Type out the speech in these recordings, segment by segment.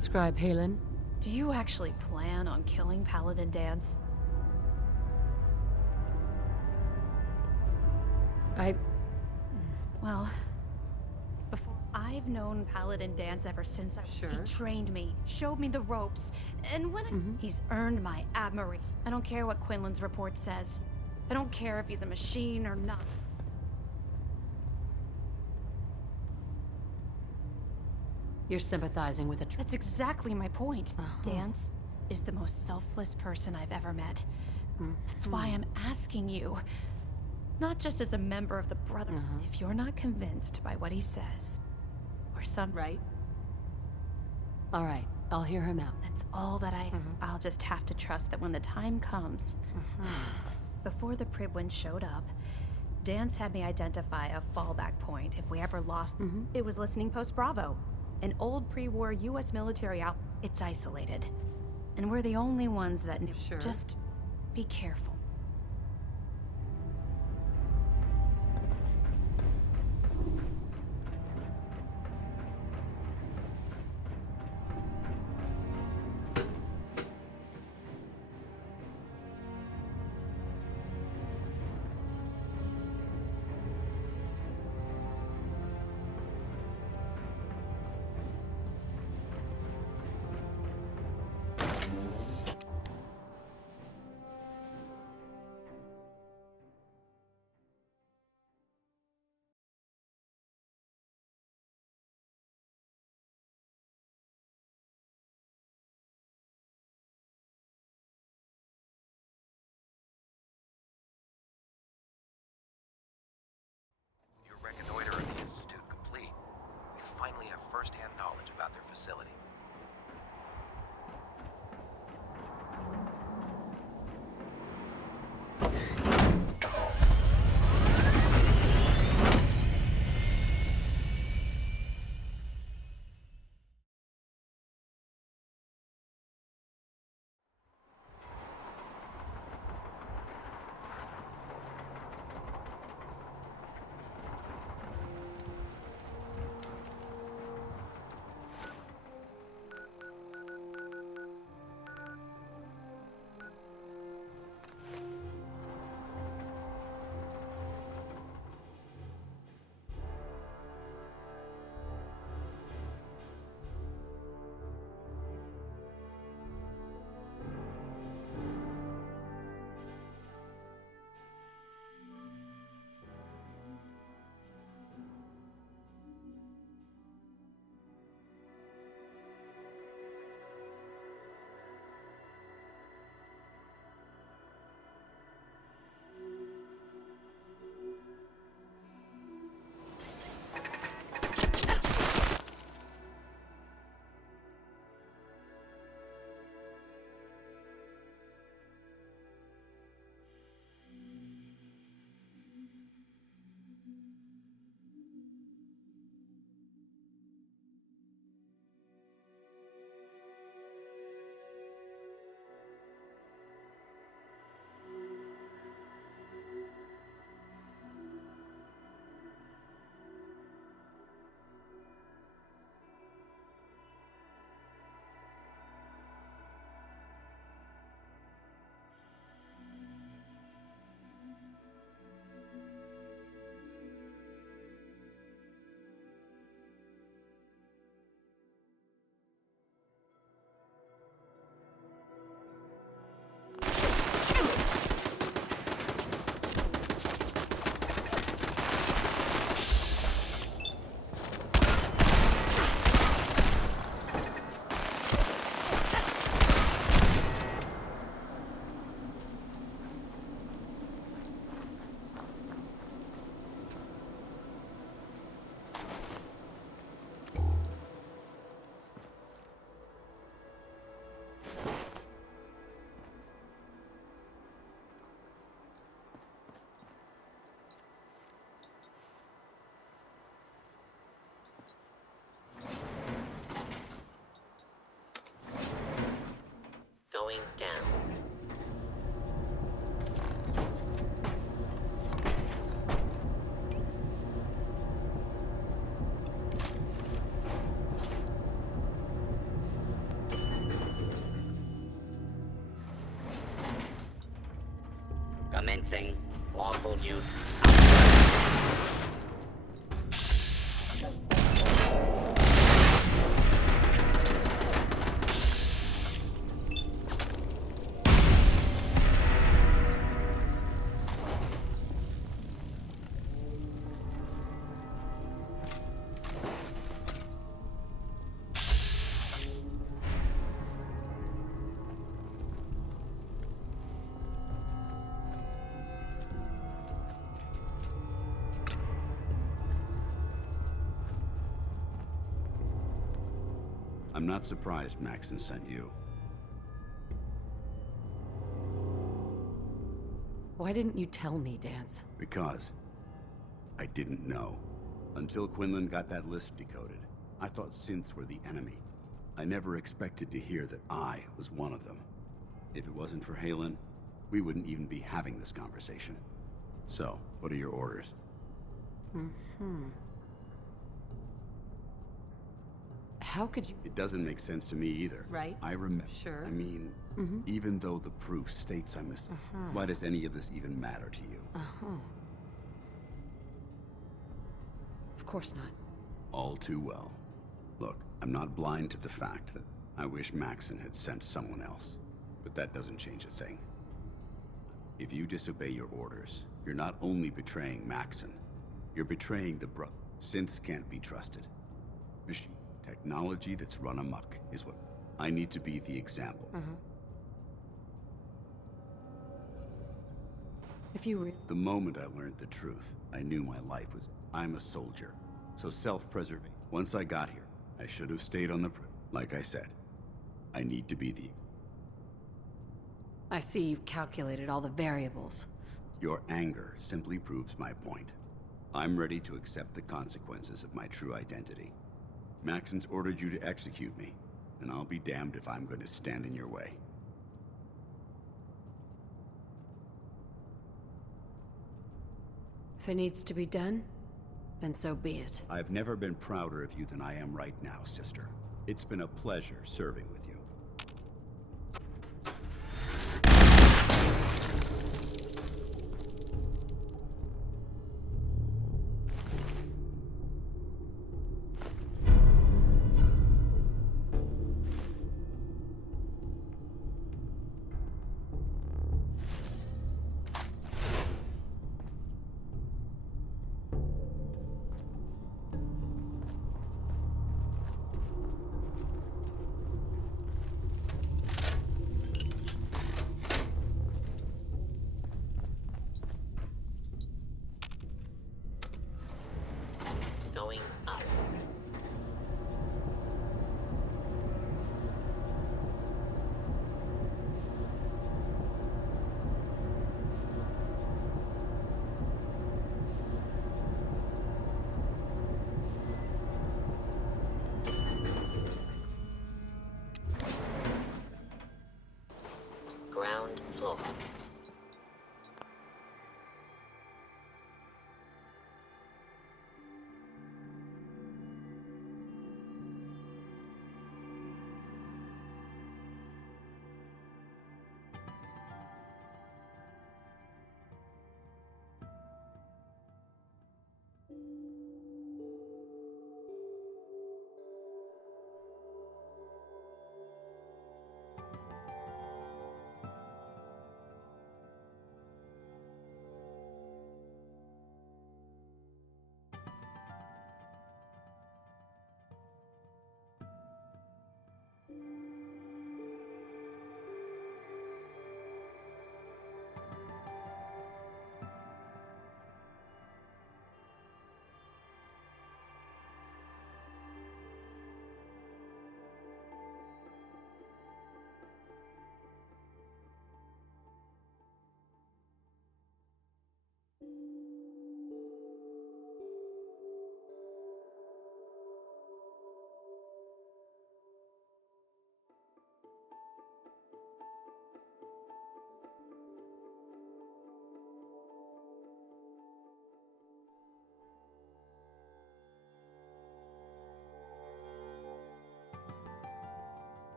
Scribe Halen? Do you actually plan on killing Paladin Dance? Well, I've known Paladin Dance ever since Sure. He trained me, showed me the ropes, and when he's earned my admiration. I don't care what Quinlan's report says. I don't care if he's a machine or not. You're sympathizing with a That's exactly my point. Dance is the most selfless person I've ever met. That's why I'm asking you. Not just as a member of the Brotherhood. If you're not convinced by what he says, or some... Right? All right, I'll hear him out. That's all that I'll just have to trust that when the time comes... Before the Pribwin showed up, Dance had me identify a fallback point if we ever lost... It was listening post Bravo. An old pre-war US military out... It's isolated. And we're the only ones that knew. Sure. Just be careful. Reconnoiter of the Institute complete. We finally have first-hand knowledge about their facility. Going down. Commencing lawful use. I'm not surprised Maxon sent you. Why didn't you tell me, Dance? Because I didn't know. Until Quinlan got that list decoded, I thought synths were the enemy. I never expected to hear that I was one of them. If it wasn't for Halen, we wouldn't even be having this conversation. So, what are your orders? How could you... It doesn't make sense to me either. Right. I remember. Sure. I mean, even though the proof states I'm why does any of this even matter to you? Of course not. All too well. Look, I'm not blind to the fact that I wish Maxon had sent someone else, but that doesn't change a thing. If you disobey your orders, you're not only betraying Maxon, you're betraying the Synths can't be trusted. Machine technology that's run amok is what I need to be the example. If you The moment I learned the truth, I knew my life was... I'm a soldier, so self-preserving. Once I got here, I should have stayed on the... Like I said, I need to be the... I see you've calculated all the variables. Your anger simply proves my point. I'm ready to accept the consequences of my true identity. Maxon's ordered you to execute me, and I'll be damned if I'm going to stand in your way. If it needs to be done, then so be it. I've never been prouder of you than I am right now, sister. It's been a pleasure serving with you.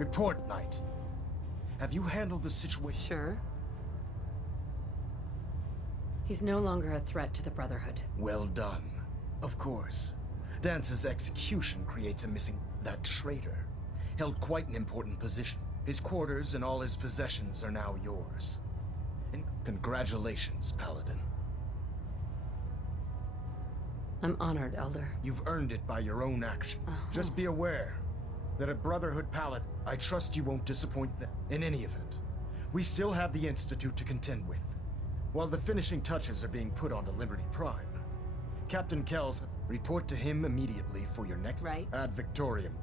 Report, Knight. Have you handled the situation? Sure. He's no longer a threat to the Brotherhood. Well done. Of course. Dance's execution creates a missing... That traitor held quite an important position. His quarters and all his possessions are now yours. And congratulations, Paladin. I'm honored, Elder. You've earned it by your own action. Just be aware that a Brotherhood Paladin, I trust you won't disappoint them. In any event, we still have the Institute to contend with. While the finishing touches are being put onto Liberty Prime, Captain Kells, report to him immediately for your next ad Victorium.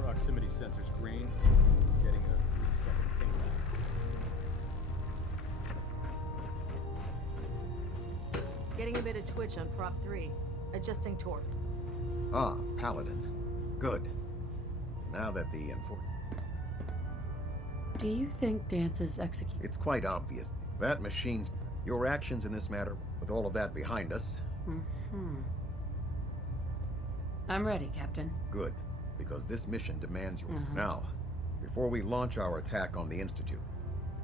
Proximity sensors green. Getting a 3-second ping back. Getting a bit of twitch on prop 3. Adjusting torque. Ah, Paladin. Good. Now that the Do you think Dance is executed? It's quite obvious. That machine's... Your actions in this matter, with all of that behind us... I'm ready, Captain. Good, because this mission demands you. Now, before we launch our attack on the Institute,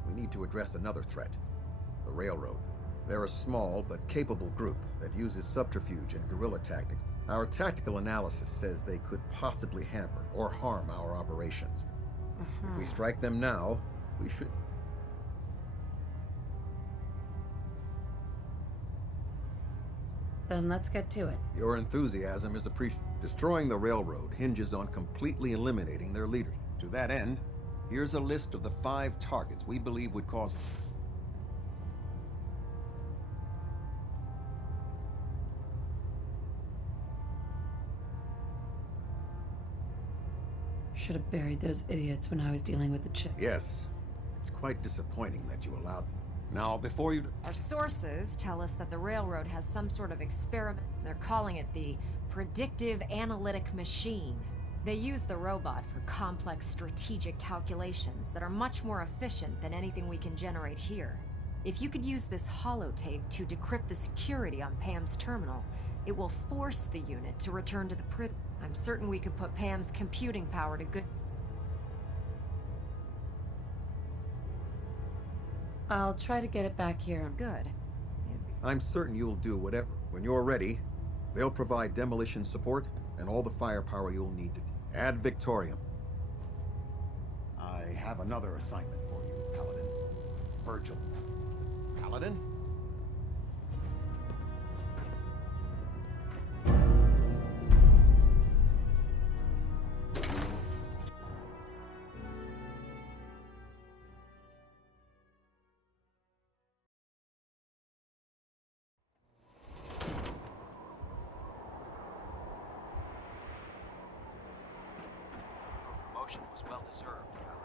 we need to address another threat. The Railroad. They're a small but capable group that uses subterfuge and guerrilla tactics. Our tactical analysis says they could possibly hamper or harm our operations. If we strike them now, we should... Then let's get to it. Your enthusiasm is appreciated. Destroying the Railroad hinges on completely eliminating their leaders. To that end, here's a list of the 5 targets we believe would cause... Should have buried those idiots when I was dealing with the chip. Yes. It's quite disappointing that you allowed them. Now, before you... Our sources tell us that the Railroad has some sort of experiment. They're calling it the Predictive Analytic Machine. They use the robot for complex strategic calculations that are much more efficient than anything we can generate here. If you could use this holotape to decrypt the security on Pam's terminal, it will force the unit to return to the Prid. I'm certain we could put Pam's computing power to good... I'll try to get it back here. Good. I'm certain you'll do whatever. When you're ready, they'll provide demolition support and all the firepower you'll need to... Ad Victorium. I have another assignment for you, Paladin. Virgil. Paladin? Your promotion was well deserved, Paladin.